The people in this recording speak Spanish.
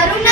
dar una